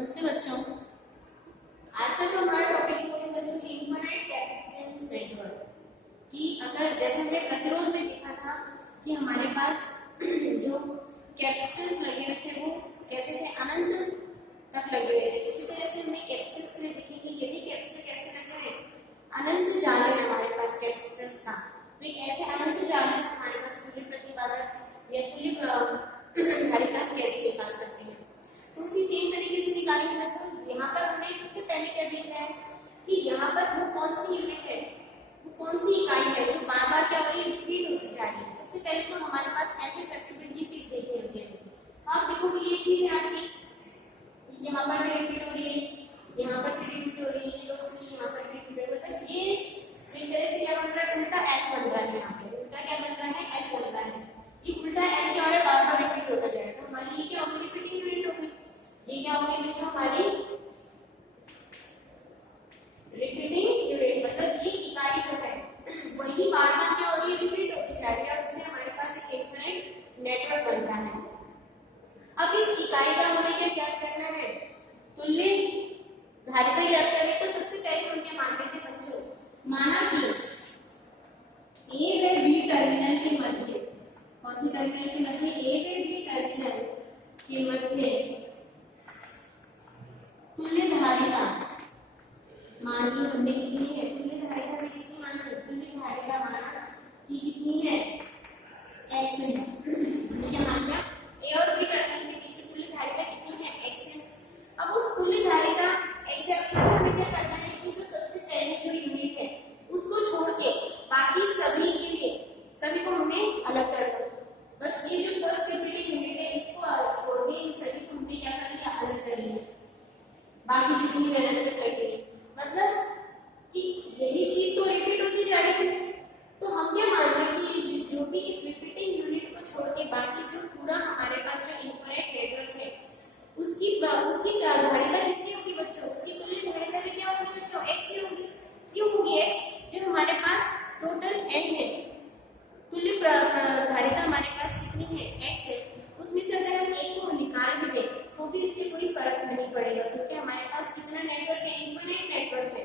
नमस्ते बच्चों। आज का जो हमारा टॉपिक है बच्चों इनफाइनाइट कैपेसिटेंस नेटवर्क कि अगर जैसे हमने प्रतिरोध में देखा था कि हमारे पास जो कैपेसिटेंस लगे रखे वो कैसे थे, अनंत तक लगे हुए थे। उसी तरह से हमें कैपेसिटेंस में देखेंगे यदि कैपेसिटर कैसे लगे हैं, अनंत जाल है हमारे पास कैपेसिटेंस का, तो एक ऐसे अनंत जाल से हमारे पास तुल्य प्रतिबाधा या तुल्य धारिता कैसे निकाल सकते हैं। तो उसी सेम तरीके से निकालेंगे बच्चों। यहाँ पर हमने सबसे पहले क्या देखना है कि यहाँ पर वो कौन सी यूनिट है, वो कौन सी इकाई है जो बार बार क्या हो रही है, रिपीट होती जा रही है। सबसे पहले तो हमारे पास ऐसे सर्किट में ये चीज देखनी होती है। आप देखोगे ये चीज है आपकी, यहाँ पर रिपीट हो रही है, यहाँ पर रिपीट हो रही है, यहाँ पर रिपीट हो रही है, मतलब ये एक तरह से क्या बन रहा है, उल्टा एल बन रहा है। यहाँ पे उल्टा क्या बन रहा है, एल बन रहा है। ये उल्टा एल क्या हो रहा है, बार बार रिपीट होता जाएगा। तो हमारी ये क्या होगी, रिपीटिंग यूनिट होगी। ये क्या होगी बच्चों, हमारी रिपीटिंग यूनिट, मतलब ये इकाई जो है वही बार बार क्या हो रही है, रिपीट होती जा रही है और इससे हमारे पास एक इनफिनिट नेटवर्क बनता है। अब इस इकाई का हमें क्या ज्ञात करना है, तुल्य धारिता ज्ञात करें। तो सबसे पहले उनके मान लेते हैं बच्चों, माना कि ए व बी टर्मिनल के मध्य, कौन सी टर्मिनल के मध्य, ए व बी टर्मिनल के मध्य तुल्य धारिता मान ली हमने कितनी है, तुल्य धारिता में कितनी माना, तुल्य धारिता माना कि कितनी है, x है। हमने क्या मान लिया, ए और बी टर्मिनल के बीच में तुल्य धारिता कितनी है, x है। अब उस तुल्य धारिता x है, उसको हमें क्या करना है कि जो सबसे पहले जो यूनिट है उसको छोड़ के बाकी सभी के लिए सभी को हमें अलग कर दो। बस ये जो फर्स्ट रिपीटिंग यूनिट है इसको छोड़ के इन सभी को हमने क्या कर लिया, अलग कर लिया। बाकी जितनी मेहनत लगी, मतलब कि यही चीज तो रिपीट होती जा रही थी, तो हम क्या मान रहे हैं कि जो भी इस रिपीटिंग यूनिट को छोड़ के बाकी जो पूरा हमारे पास जो इनफिनिट नेटवर्क है उसकी धारिता कितनी होगी बच्चों, उसकी तुल्य धारिता भी क्या होगी बच्चों, x ही होगी। क्यों होगी x, जो हमारे पास टोटल n है, तुल्य धारिता हमारे पास कितनी है, x है, उसमें से अगर हम एक को निकाल भी दें तो भी इससे कोई फर्क नहीं पड़ेगा क्योंकि हमारे पास कितना नेटवर्क है, इनफिनिट नेटवर्क है।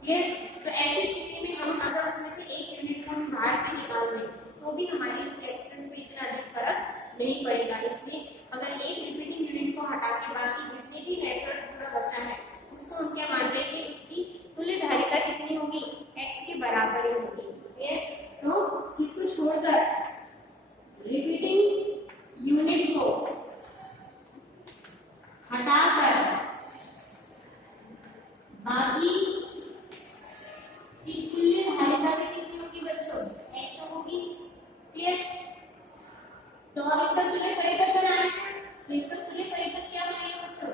क्लियर। तो ऐसी स्थिति में हम अगर उसमें से एक यूनिट को हम बाहर भी निकाल दें तो भी हमारी उस कैपेसिटेंस में इतना अधिक फर्क नहीं पड़ेगा। इसलिए अगर एक रिपीटिंग यूनिट को हटा के बाकी जितने भी नेटवर्क पूरा बचा है उसको हम क्या मान रहे हैं कि उसकी तुल्य धारिता कितनी होगी, x के बराबर ही होगी। क्लियर। तो इसको छोड़कर रिपीटिंग यूनिट को हटाकर बाकी की तुल्य धारिता भी कितनी होगी बच्चों, x होगी। क्लियर। तो अब इसका तुल्य परिपथ बनाना है, तो इसका तुल्य परिपथ क्या बनेगा बच्चों,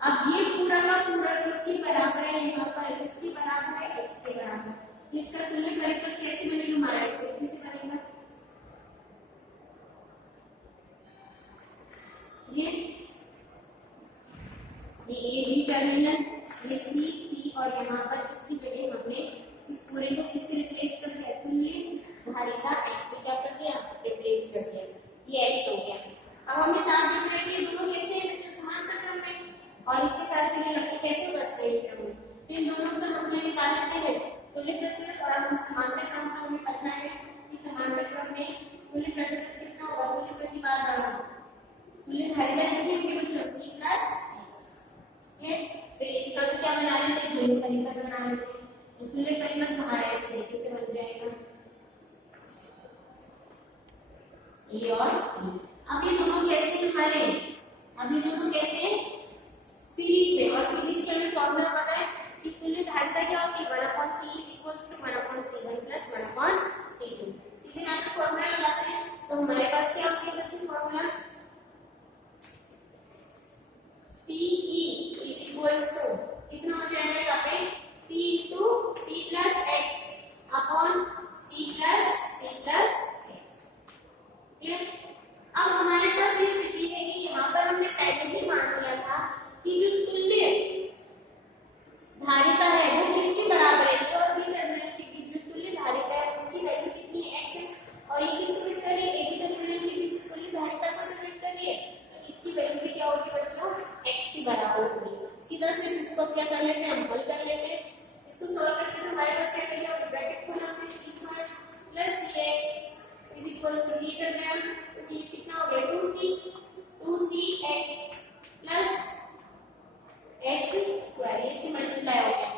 अब ये पूरा का पूरा किसके बराबर है, यहाँ पर किसके बराबर है, x के बराबर। तो इसका तुल्य परिपथ कैसे बनेगा हमारा, इस तरीके से बनेगा। ये ए बी टर्मिनल, ये सी और यहाँ पर इसकी जगह हमने इस पूरे को किससे रिप्लेस कर दिया, तुल्य धारिता x से क्या कर दिया, रिप्लेस कर दिया। ये x हो गया। अब हमें साफ दिख रहा है कि दोनों कैसे हैं बच्चों, समांतर क्रम में, और इसके साथ में रख के कैसे होगा, श्रेणी क्रम में। तो इन दोनों का हम क्या निकाल लेते हैं, तुल्य प्रतिरोध। और हम समांतर क्रम का हमें पता है कि समांतर क्रम में तुल्य प्रतिरोध कितना होगा, तुल्य प्रतिबाधा, तुल्य धारिता कितनी होगी बच्चों, c प्लस x। फिर इसका तो क्या बना लेते हैं, तुल्य परिपथ बना लेते हैं। तो तुल्य परिपथ हमारा इस तरीके से बन जाएगा, ए और बी। अब ये दोनों कैसे हमारे, अब ये दोनों कैसे सीरीज में, और सीरीज के हमें फॉर्मूला पता है कि तुल्य धारिता क्या होगी, 1/c = 1/c1 + 1/c2। सीधे यहाँ पे फॉर्मूला लगाते हैं तो हमारे पास क्या होगा बच्चों, फॉर्मूला CE = कितना हो जाएगा यहाँ पे, c × c + x upon c + c + x। Clear. अब हमारे पास ये स्थिति है कि यहाँ पर हमने पहले ही मान लिया था कि जो तुल्य धारिता है वो किसके बराबर है, ए और बी टर्मिनल के बीच जो तुल्य धारिता है उसकी वैल्यू कितनी है, x है, और ये किसको रिलेट कर रही है, ए बी टर्मिनल के बीच तुल्य धारिता को रिलेट कर रही है, तो इसकी वैल्यू भी क्या होगी बच्चों, x के बराबर आउट हुई। सीधा सिर्फ इसको क्या कर लेते हैं, हम हल कर लेते हैं। इसको सॉल्व करते हैं तो हमारे पास क्या करेगा, ब्रैकेट खोला हमने c² plus cx is equal to, ये कर गया तो ये कितना हो गया 2cx प्लस x², ये से मल्टीप्लाई हो गया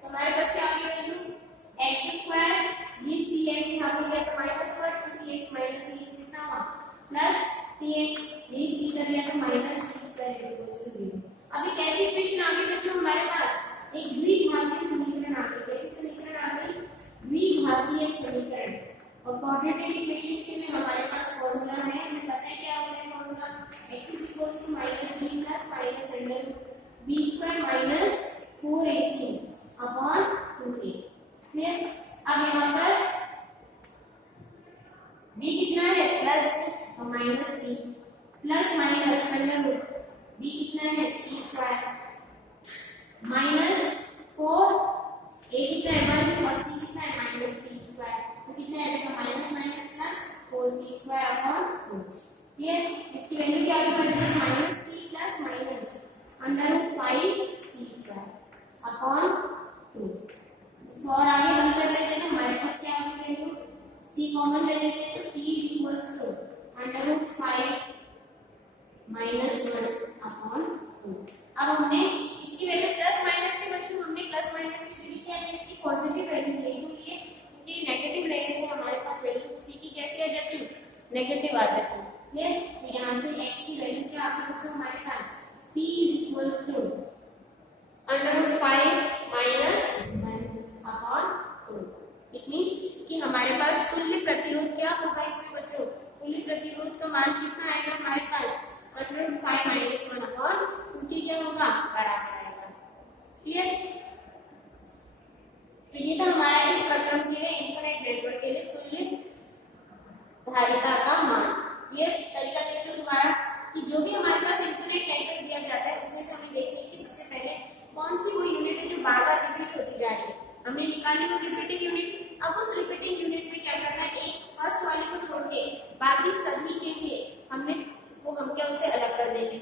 तो हमारे पास क्या आ गया वैल्यू x², ये cx यहाँ हो गया तो -1 2cx माइनस cx कितना हुआ प्लस cx, ये c कर लिया तो -c² इक्वल्स टू 0। अभी कैसी इक्वेशन आ गई बच्चों हमारे पास, एक द्विघातीय समीकरण आ गई। कैसी समीकरण आ गई, द्विघातीय समीकरण। और क्वाड्रेटिक इक्वेशन के लिए हमारे पास फॉर्मूला है, हमें पता है क्या होता है formula, x = -b plus -√b² minus 4ac upon 2a। Clear. अब यहाँ पर b कितना है प्लस और minus c plus minus under b कितना है c² माइनस 4a कितना है 1 और c कितना है -c² तो कितना आएगा minus minus plus 4c² upon 2। Clear. इसकी वैल्यू क्या आ गई -c plus minus √5c² upon 2। इसको और आगे बंद कर लेते हैं, हमारे पास क्या आ गई वैल्यू, c कॉमन ले लेते हैं तो c equals to √5 minus 1 upon 2। अब हमने इसकी वैल्यू प्लस माइनस के बच्चों, हमने प्लस माइनस की वैल्यू क्या है, इसकी पॉजिटिव वैल्यू ली हुई है क्योंकि नेगेटिव लेने से हमारे पास वैल्यू c की कैसी आ जाती है, नेगेटिव आ जाती है। क्लियर। तो यहाँ से x की वैल्यू क्या आ गई बच्चों हमारे पास, c equals to √5 minus 1 upon 2। It means कि हमारे पास तुल्य प्रतिरोध क्या होगा इसमें बच्चों, तुल्य प्रतिरोध का मान कितना आएगा हमारे पास √5 माइनस 1 अपॉन 2 क्या होगा, बराबर आएगा। क्लियर। तो ये था हमारा इस प्रक्रम के लिए, इनफिनिट नेटवर्क के लिए तुल्य धारिता का मान। क्लियर। तरीका देख लो दोबारा कि जो भी हमारे पास इनफिनिट नेटवर्क दिया जाता है उसमें से हमें देखना है कि सबसे पहले कौन सी वो यूनिट है जो बार बार रिपीट होती जा रही है, हमने निकाली वो रिपीटिंग यूनिट। अब उस रिपीटिंग यूनिट में क्या करना है, एक फर्स्ट वाले को छोड़ के बाकी सभी के लिए हमने हम क्या उससे अलग कर देंगे।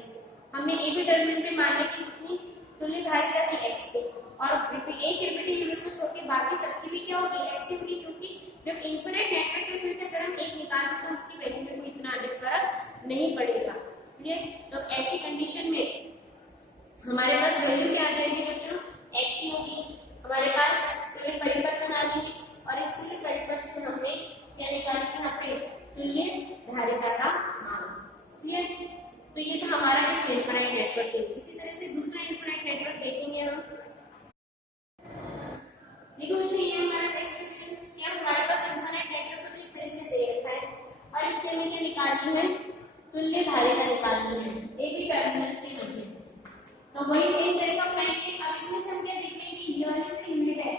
हमने ए बी टर्मिनल पे मान लिया कि कितनी तुल्य धारिता थी x पे, और एक रिपीटिंग यूनिट को छोड़ के बाकी सबकी भी क्या होगी x होगी, क्योंकि जब इनफिनिट नेटवर्क है उसमें से अगर हम एक निकाल दें तो उसकी वैल्यू में कोई इतना अधिक फर्क नहीं पड़ेगा। क्लियर। तो ऐसी कंडीशन में हमारे पास वैल्यू क्या आ जाएगी बच्चों, x ही होगी। हमारे पास तुल्य परिपथ बना लेंगे और इस तुल्य परिपथ से हमने क्या निकाला यहाँ पे, तुल्य धारिता का मान। क्लियर। तो ये था हमारा इस इनफिनिट नेटवर्क के लिए। इसी तरह से दूसरा इनफिनिट नेटवर्क देखेंगे हम। देखो बच्चों ये हमारा नेक्स्ट क्वेश्चन, क्या हमारे पास इनफिनिट नेटवर्क कुछ इस तरह से दे रखा है और इसके हमें क्या निकालनी है, तुल्य धारिता निकालनी है एक ही टर्मिनल से नहीं। तो वही सेम तरीका अपनाएंगे। अब इसमें से हम क्या देख रहे हैं कि ये वाली जो यूनिट है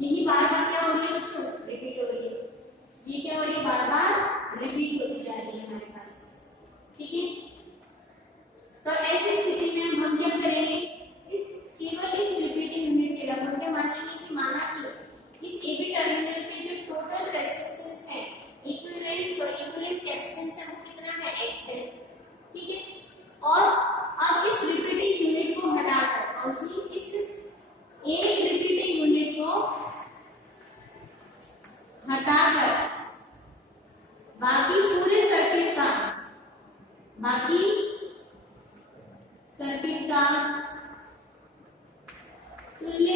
यही बार बार क्या हो रही है बच्चों, रिपीट हो रही है। ये क्या हो रही है, बार बार रिपीट होती जा रही है हमारे पास। ठीक है। तो ऐसी स्थिति में हम क्या करेंगे, इस केवल इस रिपीटिंग यूनिट के लिए हम क्या मानेंगे कि माना कि इस ए बी टर्मिनल पे जो टोटल रेजिस्टेंस है, इक्विवेलेंट कैपेसिटेंस है वो कितना है, x है। ठीक है। और अब इस रिपीटिंग यूनिट को हटाकर, कौन सी, इस एक रिपीटिंग यूनिट को हटाकर बाकी पूरे सर्किट का तुल्य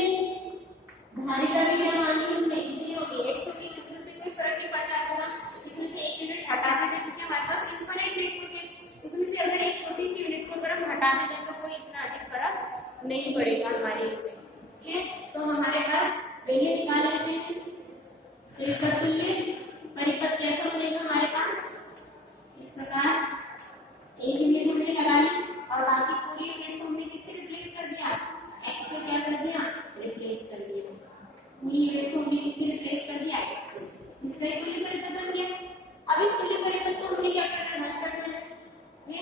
धारिता भी क्या मानी हमने, कितनी होगी, x होगी, क्योंकि उससे कोई फर्क नहीं पड़ता है ना। इसमें से एक यूनिट हटा देते क्योंकि हमारे पास इनफिनिट नेटवर्क है, उसमें से अगर एक छोटी सी यूनिट को अगर हम हटा देते तो कोई इतना अधिक फर्क नहीं पड़ेगा हमारे इसमें। ठीक है। तो हमारे पास वैल्यू निकाल लेते हैं। तो इसका तुल्य परिपथ कैसा बनेगा हमारे पास, इस प्रकार एक यूनिट हमने लगा ली और बाकी पूरी यूनिट को हमने किससे रिप्लेस कर दिया, x से क्या कर दिया, रिप्लेस कर दिया। पूरी यूनिट को हमने किससे रिप्लेस कर दिया, x से। इसका एक तुल्य परिपथ बन गया। अब इस तुल्य परिपथ को हमने क्या करना है, हल करना है। ये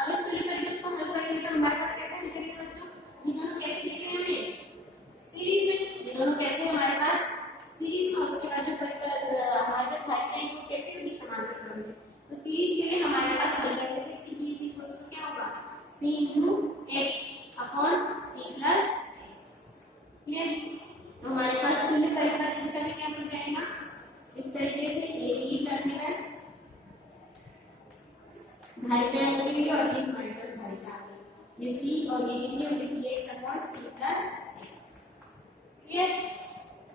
अब इस तुल्य परिपथ को हल करेंगे तो हमारे पास कैसे निकलेगा बच्चों, ये दोनों कैसे दिख रहे हैं हमें, सीरीज में। ये दोनों कैसे हमारे पास सीरीज में, उसके बाद जो हमारे पास लाइफ लाइन को कैसे होगी, समांतर क्रम में। तो सीरीज के लिए हमारे पास हल करने के लिए c क्या होगा, c × x। अपॉन सी प्लस एक्स। क्लियर? तो हमारे पास तुल्य परिपथ इसका भी क्या बन जाएगा इस तरीके से, ये बी टर्मिनल धारिता आगे और ये हमारे पास धारिता आ गई, ये सी और ये कितनी होगी सी एक्स अपॉन सी प्लस एक्स। क्लियर?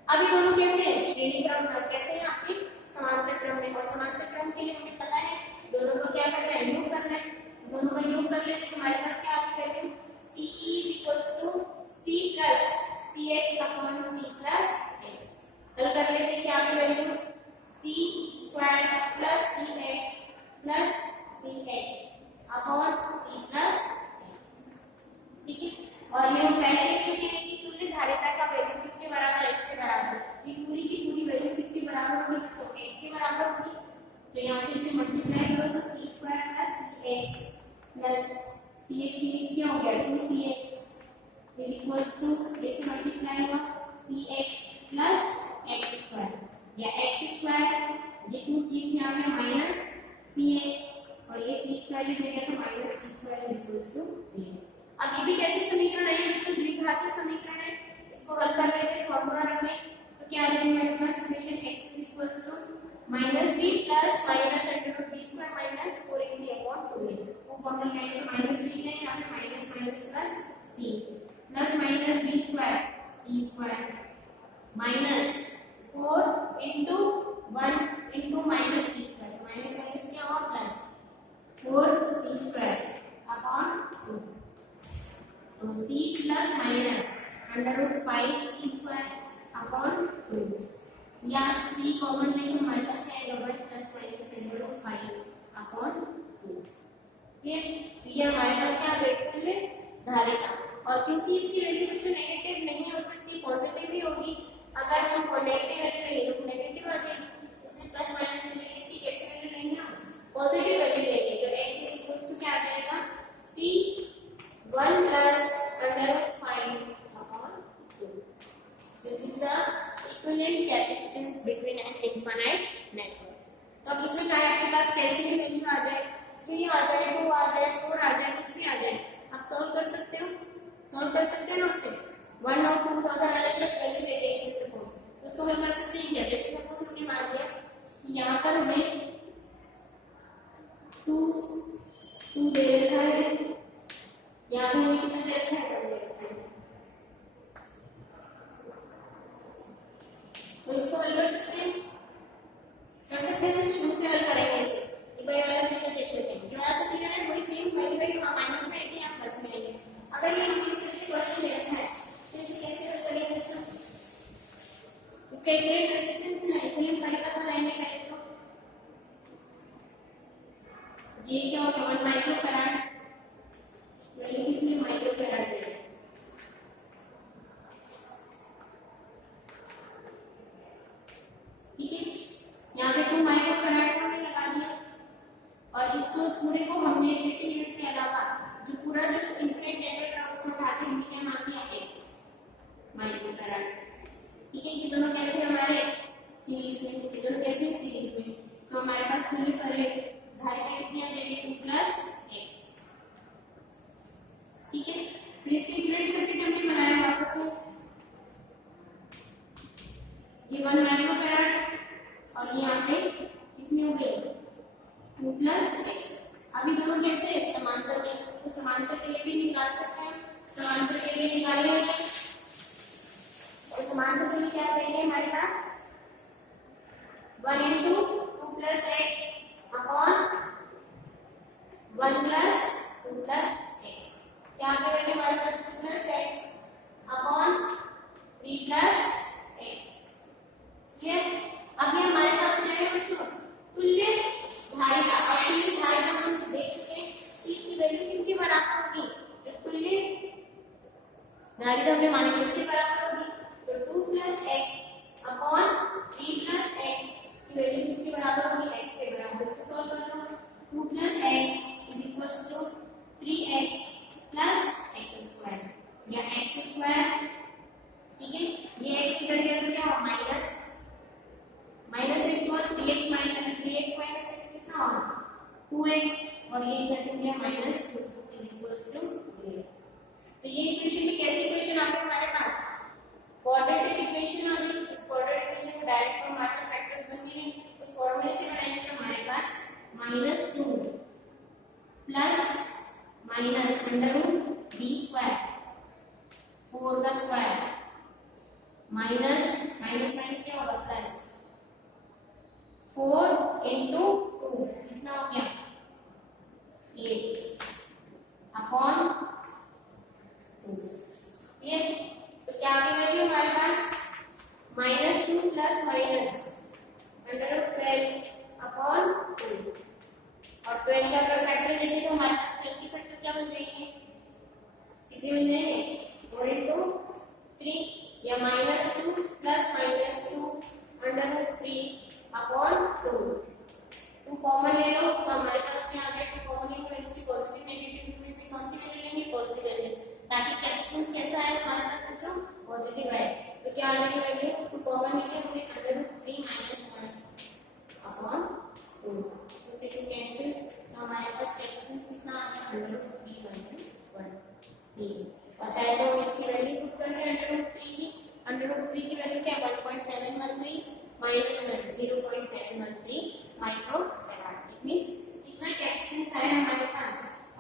अभी दोनों कैसे श्रेणी क्रम कैसे हैं आपके समांतर क्रम में, और समांतर क्रम के लिए हमें पता है दोनों को क्या करना है योग करना है, दोनों का योग कर लेते हैं हमारे पास क्या आ value c is equals to c plus c x upon C plus x. हल कर लेते हैं क्या आ value c square plus c x plus c x upon सी प्लस एक्स। ठीक है, और ये हम पहले देख चुके हैं कि तुल्य धारिता का वैल्यू किसके बराबर है x के बराबर, ये पूरी की पूरी वैल्यू किसके बराबर होगी बच्चों x के बराबर होगी। तो यहाँ से इसे मल्टीप्लाई करो तो c square plus cx plus cx क्या हो गया 2cx इज इक्वल्स टू इसे मल्टीप्लाई हुआ cx प्लस x स्क्वायर या x स्क्वायर ये 2cx यहाँ पे माइनस cx और ये c स्क्वायर भी दे दिया तो minus c square is equals to 0। अब ये भी कैसे समीकरण है, ये बच्चों द्विघाती समीकरण है, इसको हल कर लेते हैं फॉर्मूला रखने तो क्या आ जाएगा हमारे पास summation x is equals to minus b plus minus under root b square minus 4ac upon 2a। वो फॉर्मूला क्या है माइनस b है यहाँ पे minus minus plus c plus minus b square c square minus 4 into 1 into minus c square minus minus क्या हुआ plus 4c square upon 2। तो c plus minus under root 5c square upon 2 या c common लेके हमारे पास क्या आएगा 1 plus minus under root 5 upon 2। Clear? ये हमारे पास क्या तुल्य धारिता, और क्योंकि इसकी वैल्यू बच्चों नेगेटिव नहीं हो सकती पॉजिटिव ही होगी, अगर हम नेगेटिव वैल्यू लेंगे तो नेगेटिव आ जाएगी, इसलिए प्लस माइनस के लिए इसकी कैसे वैल्यू लेंगे ना पॉजिटिव वैल्यू लेंगे तो x इज इक्वल्स टू क्या आ जाएगा c 1 plus under root 5 upon 2. This is the equivalent capacitance between an infinite network. तो अब इसमें चाहे आपके पास कैसे भी वैल्यू आ जाए 3 आ जाए 2 आ जाए 4 आ जाए कुछ भी आ जाए आप सॉल्व कर सकते हो ना उससे 1 और 2 को अगर अलग अलग वैल्यू लेते हैं सपोज उसको हल कर सकते हैं क्या, जैसे सपोज हमने मान लिया कि यहाँ पर हमें 2 दे रखा है, यहाँ पे हमें कितना दे रखा है 1 दे रखा है, तो इसको हल कर सकते हैं शुरू से हल करेंगे इसे एक बार वाला तरीका देख लेते हैं जो ऐसा क्लियर है वही सेम वैल्यू है हम माइनस में आएंगे या प्लस में आएंगे। अगर ये इस तरह से क्वेश्चन दे रखा है तो इसे कैसे हल करेंगे इसका इक्विवेलेंट रेजिस्टेंस ना इक्विवेलेंट परिपथ बनाएंगे पहले तो ये क्या होगा 1 माइक्रोफैराड वैल्यू इसमें माइक्रोफैराड है। ठीक है, यहाँ पे 2 माइक्रोफैराड हमने लगा दिया और इसको पूरे को हमने 50 यूनिट के अलावा जो पूरा जो इनफिनिट नेटवर्क है उसको उठा के हमने क्या मान दिया x माइक्रोफैराड। ठीक है, ये दोनों कैसे हमारे सीरीज में, ये दोनों कैसे सीरीज में, तो हमारे पास तुल्य धारिता कितनी आ जाएगी 2 प्लस x। ठीक है, फिर इसके इक्विवेलेंट सर्किट हमने बनाया वापस से ये 1 माइक्रोफैराड और यहाँ पे कितनी हो गई 2 प्लस x। अभी दोनों कैसे है समांतर में, तो समांतर के लिए भी निकाल सकते हैं, समांतर के लिए निकाले और समांतर के लिए क्या करेंगे हमारे पास 1 into 2 plus x upon 1 plus 2 plus x, क्या करेंगे हमारे पास 2 plus x upon 3 plus x। Clear? अब ये हमारे पास क्या है बच्चों तुल्य धारिता, और तुल्य धारिता हम देख चुके हैं कि इसकी वैल्यू किसके बराबर होगी, जो तुल्य धारिता हमने मानी थी उसके बराबर होगी, तो 2 plus x upon 3 plus x की वैल्यू किसके बराबर होगी x के बराबर। इसको सॉल्व कर लो 2 plus x is equals to 3x plus x square या x स्क्वायर। ठीक है, ये x इधर गया तो क्या हो माइनस x और 3x माइनस x कितना होगा 2x और ये इधर टू गया -2 इज इक्वल्स टू 0। तो ये इक्वेशन में कैसी इक्वेशन आ गई हमारे पास, क्वाड्रेटिक इक्वेशन आ गई। इस क्वाड्रेटिक इक्वेशन को डायरेक्ट तो हमारे पास फैक्टर्स बन गए हैं, उस फॉर्मूले से बनाएंगे तो हमारे पास -2 plus minus under root b square 4 का स्क्वायर माइनस माइनस माइनस क्या होगा प्लस 4 इंटू 2 कितना हो गया 8 अपॉन 2। क्लियर? तो क्या आ गई वैल्यू हमारे पास -2 plus minus under root 12 upon 2। और 12 का अगर फैक्टर देखें तो हमारे पास 12 की फैक्टर क्या बन जाएंगे, कितने बन जाएंगे 4 इंटू 3 या -2 plus -2 under root 3 upon 2। 2 common ले लो तो हमारे पास क्या आ गया, 2 कॉमन ले लो, इसकी पॉजिटिव नेगेटिव में से कौन सी वैल्यू लेंगे, पॉजिटिव वैल्यू, ताकि कैप्सिटंस कैसा है हमारे पास बच्चों पॉजिटिव है। तो क्या आ जाएगी वैल्यू, 2 कॉमन लेंगे हमें अंडर रूट 3 -1 अपॉन 2 से 2 कैंसिल, तो हमारे पास कैप्सिटंस कितना आ गया अंडर रूट 3 - 1 सी। और चाहे तो इसकी वैल्यू पुट करके अंडर रूट 3 की वैल्यू क्या 1.713 माइनस 0.713 माइक्रोफैराड। इट मींस कितना कैपेसिटेंस है हमारे पास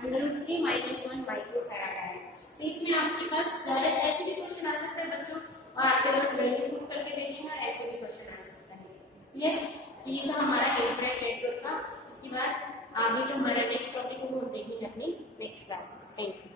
अंडर रूट 3 -1 माइक्रोफैराड है। तो इसमें आपके पास डायरेक्ट ऐसे भी क्वेश्चन आ सकता है बच्चों, और आपके पास वैल्यू पुट करके देखेंगे और ऐसे भी क्वेश्चन आ सकता है। क्लियर? तो ये था हमारा इनफिनिट नेटवर्क का। इसके बाद आगे जो हमारा नेक्स्ट टॉपिक है वो हम देखेंगे अपनी नेक्स्ट क्लास में। Thank you.